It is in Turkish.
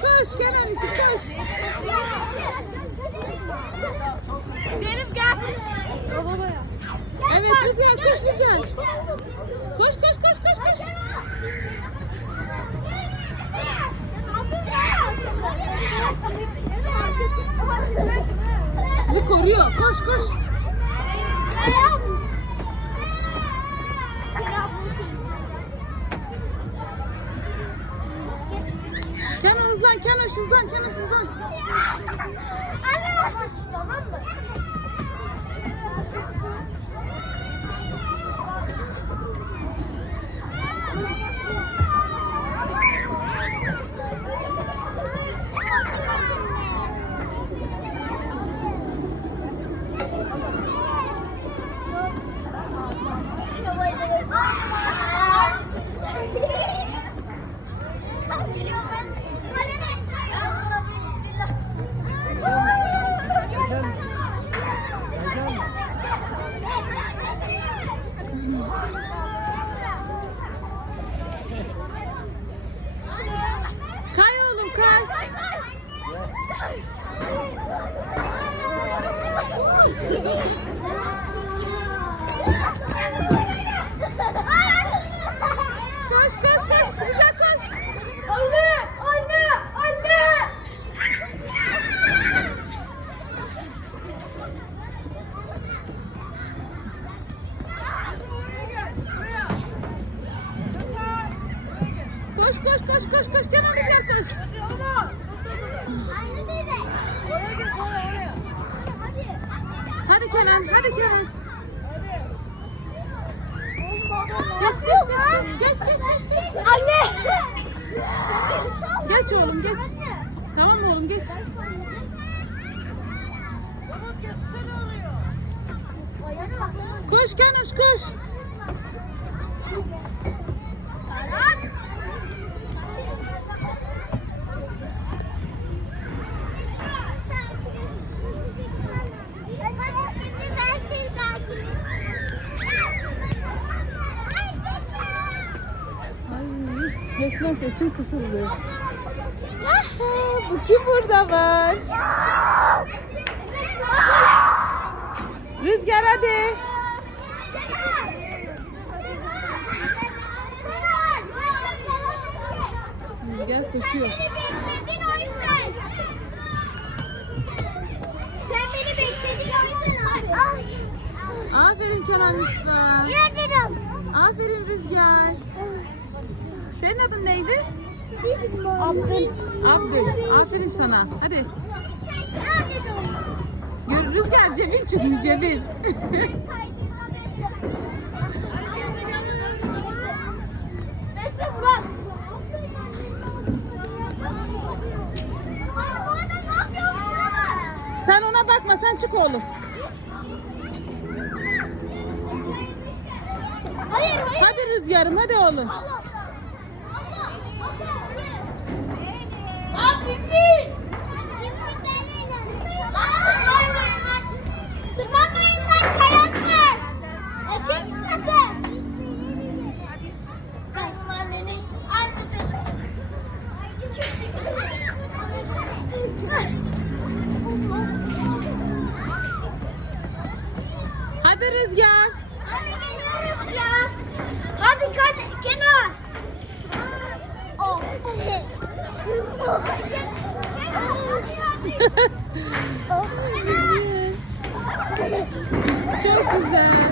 Koş Kenan Yusuf koş. Benim gel. Evet Rüzgar koş Rüzgar. Koş koş koş koş koş. Sizi koruyor. Koş koş. Hızlan Kenan hızlan Kenan hızlan. Tamam mı? Kay oğlum kay. Koş koş koş. Rüzgar koş. Anne! Anne! Anne! Koş koş koş koş koş. Kenan Rüzgar koş. Anne teyze. Oraya git oraya. Hadi. Hadi Kenan hadi Kenan. Geç Geç geç geç geç geç geç. Anne! Geç oğlum geç. Tamam oğlum geç. Koş Kenan koş. Ay, resmen sesin kısıldı. Bu kim burada var? Rüzgar hadi. Rüzgar koşuyor. Sen beni bekledin ama Ay. Aferin Kenan. Yedim. Aferin Rüzgar. Senin adın neydi? Abdül. Abdül. Aferin sana. Hadi. Gör, Rüzgar cebin çıkmış cebin. Sen ona bakma sen çık oğlum. Hayır hayır. Hadi Rüzgar'ım hadi oğlum. Allah. Hadi Rüzgar. Hadi geliyoruz ya. Hadi kenar. Oh. Çok güzel.